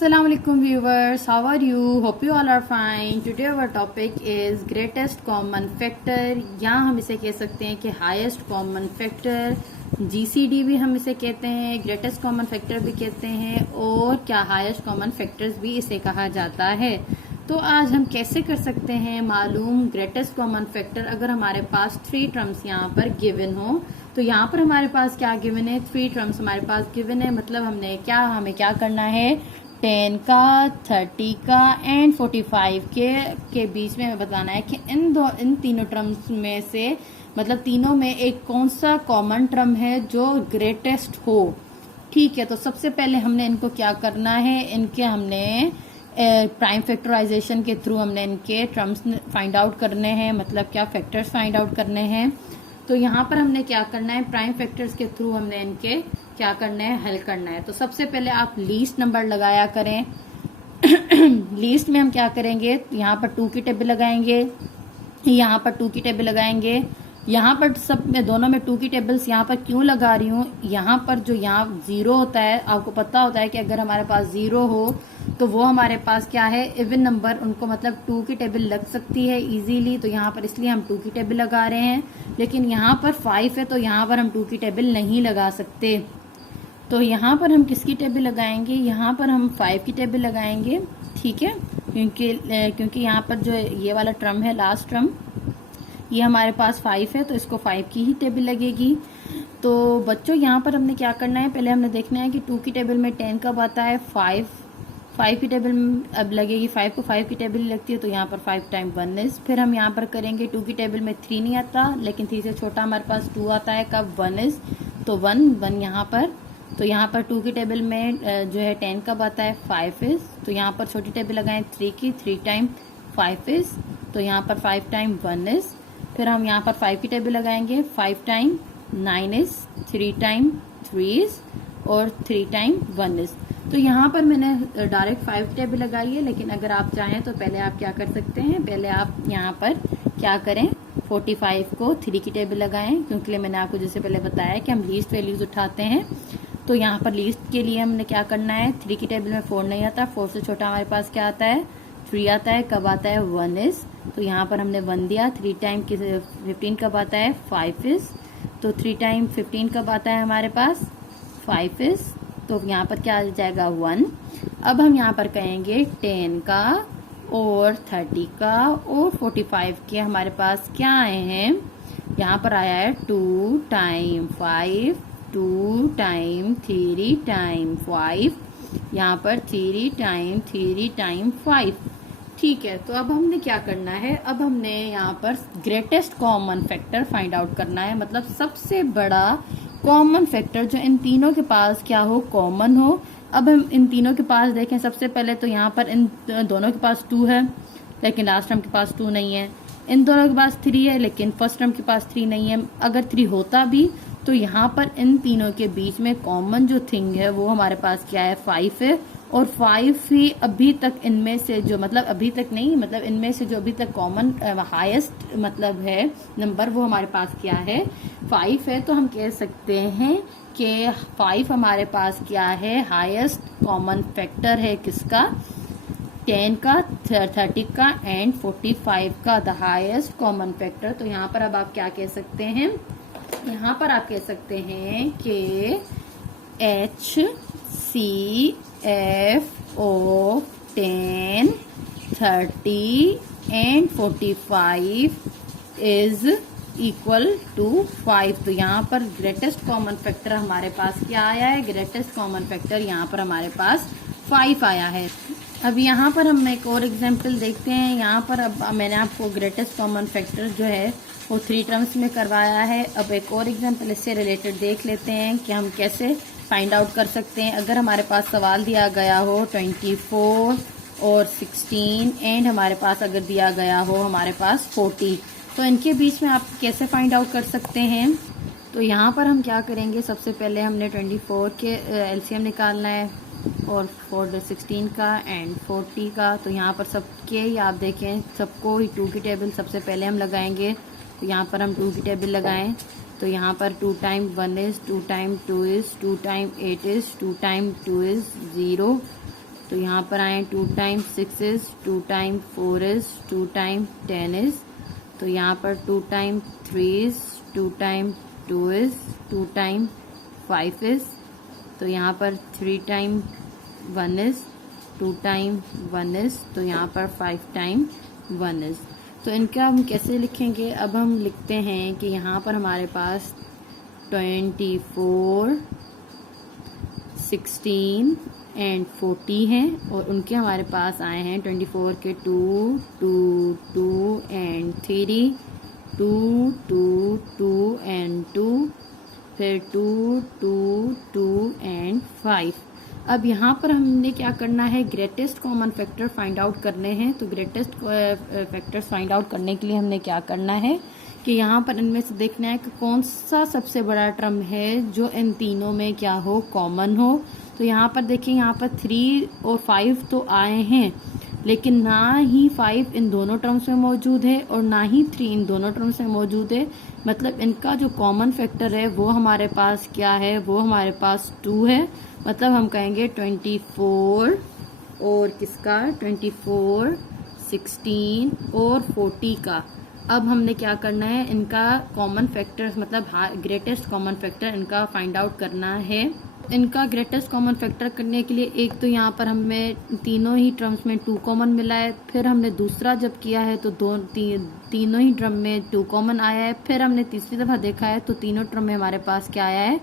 Assalamu alaikum viewers, how are you? Hope you all are fine. Today our topic is greatest common factor, या हम इसे कह सकते हैं कि highest common factor, GCD भी हम इसे कहते हैं, greatest common factor भी कहते हैं और क्या highest common factors भी इसे कहा जाता है। तो आज हम कैसे कर सकते हैं मालूम ग्रेटेस्ट कॉमन फैक्टर अगर हमारे पास 3 टर्म्स यहाँ पर गिवन हो। तो यहाँ पर हमारे पास क्या गिवन है, 3 टर्म्स हमारे पास गिवन है, मतलब हमें क्या करना है, 10 का, 30 का एंड 45 के बीच में हमें बताना है कि इन तीनों टर्म्स में से मतलब तीनों में एक कौन सा कॉमन टर्म है जो ग्रेटेस्ट हो। ठीक है, तो सबसे पहले हमने इनको क्या करना है, इनके हमने प्राइम फैक्टराइजेशन के थ्रू हमने इनके टर्म्स फाइंड आउट करने हैं, मतलब क्या फैक्टर्स फाइंड आउट करने हैं। तो यहाँ पर हमने क्या करना है, प्राइम फैक्टर्स के थ्रू हमने इनके क्या करना है, हल करना है। तो सबसे पहले आप लीस्ट नंबर लगाया करें। लीस्ट में हम क्या करेंगे, यहाँ पर 2 की टेबल लगाएंगे, यहाँ पर 2 की टेबल लगाएंगे, यहाँ पर सब में दोनों में 2 की टेबल्स यहाँ पर क्यों लगा रही हूँ, यहाँ पर जो यहाँ 0 होता है, आपको पता होता है कि अगर हमारे पास 0 हो तो वो हमारे पास क्या है, इवन नंबर, उनको मतलब 2 की टेबल लग सकती है इजीली। तो यहाँ पर इसलिए हम 2 की टेबल लगा रहे हैं, लेकिन यहाँ पर 5 है तो यहाँ पर हम 2 की टेबल नहीं लगा सकते। तो यहाँ पर हम किसकी टेबल लगाएंगे, यहाँ पर हम 5 की टेबल लगाएंगे। ठीक है, क्योंकि यहाँ पर जो ये वाला टर्म है, लास्ट टर्म, ये हमारे पास 5 है तो इसको 5 की ही टेबल लगेगी। तो बच्चों यहाँ पर हमने क्या करना है, पहले हमने देखना है कि 2 की टेबल में 10 कब आता है, 5 की टेबल अब लगेगी, 5 को 5 की टेबल लगती है तो यहाँ पर 5 टाइम 1 इज। फिर हम यहाँ पर करेंगे 2 की टेबल में 3 नहीं आता, लेकिन 3 से छोटा हमारे पास 2 आता है, कब, 1 इज, तो 1 यहाँ पर। तो यहाँ पर 2 की टेबल में जो है 10 कब आता है, 5 इज, तो यहाँ पर छोटी टेबल लगाएं 3 की, 3 टाइम 5 इज, तो यहाँ पर 5 टाइम 1 इज। फिर हम यहाँ पर 5 की टेबल लगाएंगे, 5 टाइम 9 इज, 3 टाइम 3 इज और 3 टाइम 1 इज। तो यहाँ पर मैंने डायरेक्ट 5 टेबल लगाई है, लेकिन अगर आप चाहें तो पहले आप क्या कर सकते हैं, पहले आप यहाँ पर क्या करें, 45 को 3 की टेबल लगाएं, क्योंकि मैंने आपको जैसे पहले बताया कि हम लीस्ट वैल्यूज उठाते हैं। तो यहाँ पर लीस्ट के लिए हमने क्या करना है, 3 की टेबल में 4 नहीं आता, 4 से छोटा हमारे पास क्या आता है, 3 आता है, कब आता है, 1 इज, तो यहाँ पर हमने 1 दिया। 3 टाइम 15 कब आता है, 5 इज, तो 3 टाइम 15 कब आता है हमारे पास, 5 इज, तो यहाँ पर क्या आ जाएगा, 1। अब हम यहाँ पर कहेंगे 10 का और 30 का और 45 के हमारे पास क्या आए हैं, यहाँ पर आया है 2 टाइम 5, 2 टाइम 3 टाइम 5, यहाँ पर 3 टाइम 5। ठीक है, तो अब हमने क्या करना है, अब हमने यहाँ पर greatest common factor find out करना है, मतलब सबसे बड़ा कॉमन फैक्टर जो इन तीनों के पास क्या हो, कॉमन हो। अब हम इन तीनों के पास देखें, सबसे पहले तो यहाँ पर इन दोनों के पास 2 है, लेकिन लास्ट टर्म के पास 2 नहीं है। इन दोनों के पास 3 है, लेकिन फर्स्ट टर्म के पास 3 नहीं है। अगर 3 होता भी तो यहाँ पर इन तीनों के बीच में कॉमन जो थिंग है वो हमारे पास क्या है, 5 है। और 5 ही अभी तक इनमें से जो, मतलब अभी तक नहीं, मतलब इनमें से जो अभी तक कॉमन हाईएस्ट मतलब है नंबर, वो हमारे पास क्या है, 5 है। तो हम कह सकते हैं कि 5 हमारे पास क्या है, हाईएस्ट कॉमन फैक्टर है किसका, 10 का, 30 का एंड 45 का, द हाईएस्ट कॉमन फैक्टर। तो यहाँ पर अब आप क्या कह सकते हैं, यहाँ पर आप कह सकते हैं कि HCF of 10, 30 and 45 is equal to 5। तो यहाँ पर ग्रेटेस्ट कॉमन फैक्टर हमारे पास क्या आया है, ग्रेटेस्ट कॉमन फैक्टर यहाँ पर हमारे पास 5 आया है। अब यहाँ पर हम एक और एग्जाम्पल देखते हैं। यहाँ पर अब मैंने आपको ग्रेटेस्ट कॉमन फैक्टर जो है वो 3 टर्म्स में करवाया है। अब एक और एग्जाम्पल इससे रिलेटेड देख लेते हैं कि हम कैसे फाइंड आउट कर सकते हैं। अगर हमारे पास सवाल दिया गया हो 24 और 16 एंड हमारे पास अगर दिया गया हो हमारे पास 40, तो इनके बीच में आप कैसे फाइंड आउट कर सकते हैं। तो यहाँ पर हम क्या करेंगे, सबसे पहले हमने 24 के एलसीएम निकालना है और 16 का एंड 40 का। तो यहाँ पर सबके ही आप देखें, सबको ही 2 की टेबल सबसे पहले हम लगाएंगे। तो यहाँ पर हम 2 की टेबल लगाएं, तो यहाँ पर 2 time 1 is, 2 time 2 is, 2 time 8 is, 2 time 2 is 0, तो यहाँ पर आए 2 time 6 is, 2 time 4 is, 2 time 10 is, तो यहाँ पर 2 time 3 is, 2 time 2 is, 2 time 5 is, तो यहाँ पर 3 टाइम 1 इज, 2 टाइम 1 इज, तो यहाँ पर 5 टाइम 1 इज। तो इनका हम कैसे लिखेंगे? अब हम लिखते हैं कि यहाँ पर हमारे पास 24, 16 एंड 40 हैं और उनके हमारे पास आए हैं 24 के 2, 2, 2 एंड 3, 2, 2, 2 एंड 2, फिर 2, 2, 2 एंड 5। अब यहाँ पर हमने क्या करना है? Greatest common factor find out करने हैं। तो ग्रेटेस्ट फैक्टर्स फाइंड आउट करने के लिए हमने क्या करना है कि यहाँ पर इनमें से देखना है कि कौन सा सबसे बड़ा टर्म है जो इन तीनों में क्या हो, कॉमन हो। तो यहाँ पर देखिए, यहाँ पर 3 और 5 तो आए हैं, लेकिन ना ही 5 इन दोनों टर्म्स में मौजूद है और ना ही 3 इन दोनों टर्म्स में मौजूद है। मतलब इनका जो कॉमन फैक्टर है वो हमारे पास क्या है? वो हमारे पास 2 है। मतलब हम कहेंगे 24 और किसका? 24, 16 और 40 का। अब हमने क्या करना है? इनका कॉमन फैक्टर मतलब ग्रेटेस्ट कॉमन फैक्टर इनका फाइंड आउट करना है। इनका ग्रेटेस्ट कॉमन फैक्टर करने के लिए एक तो यहाँ पर हमें तीनों ही टर्म्स में 2 कॉमन मिला है, फिर हमने दूसरा जब किया है तो तीनों ही टर्म में 2 कॉमन आया है, फिर हमने तीसरी दफ़ा देखा है तो तीनों टर्म में हमारे पास क्या आया है?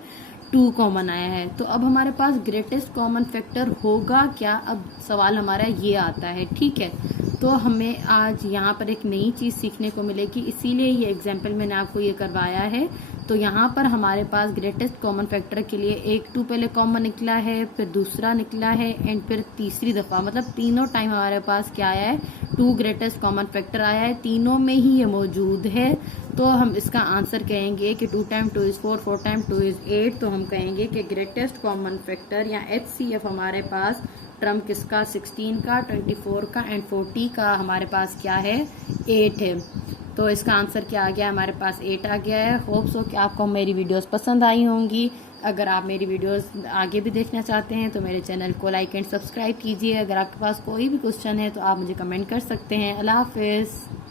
2 कॉमन आया है। तो अब हमारे पास ग्रेटेस्ट कॉमन फैक्टर होगा क्या? अब सवाल हमारा ये आता है, ठीक है। तो हमें आज यहाँ पर एक नई चीज़ सीखने को मिलेगी, इसीलिए ये एग्जाम्पल मैंने आपको ये करवाया है। तो यहाँ पर हमारे पास ग्रेटेस्ट कॉमन फैक्टर के लिए एक 2 पहले कॉमन निकला है, फिर दूसरा निकला है एंड फिर तीसरी दफ़ा, मतलब तीनों टाइम हमारे पास क्या आया है? 2 ग्रेटेस्ट कॉमन फैक्टर आया है, तीनों में ही ये मौजूद है। तो हम इसका आंसर कहेंगे कि 2 टाइम 2 इज़ 4, 4 टाइम 2 इज़ 8। तो हम कहेंगे कि ग्रेटेस्ट कॉमन फैक्टर या HCF हमारे पास टर्म किसका? 16 का, 24 का एंड 40 का हमारे पास क्या है? 8 है। तो इसका आंसर क्या आ गया? हमारे पास 8 आ गया है। होप सो कि आपको मेरी वीडियोस पसंद आई होंगी। अगर आप मेरी वीडियोस आगे भी देखना चाहते हैं तो मेरे चैनल को लाइक एंड सब्सक्राइब कीजिए। अगर आपके पास कोई भी क्वेश्चन है तो आप मुझे कमेंट कर सकते हैं। अल्लाह हाफिज़।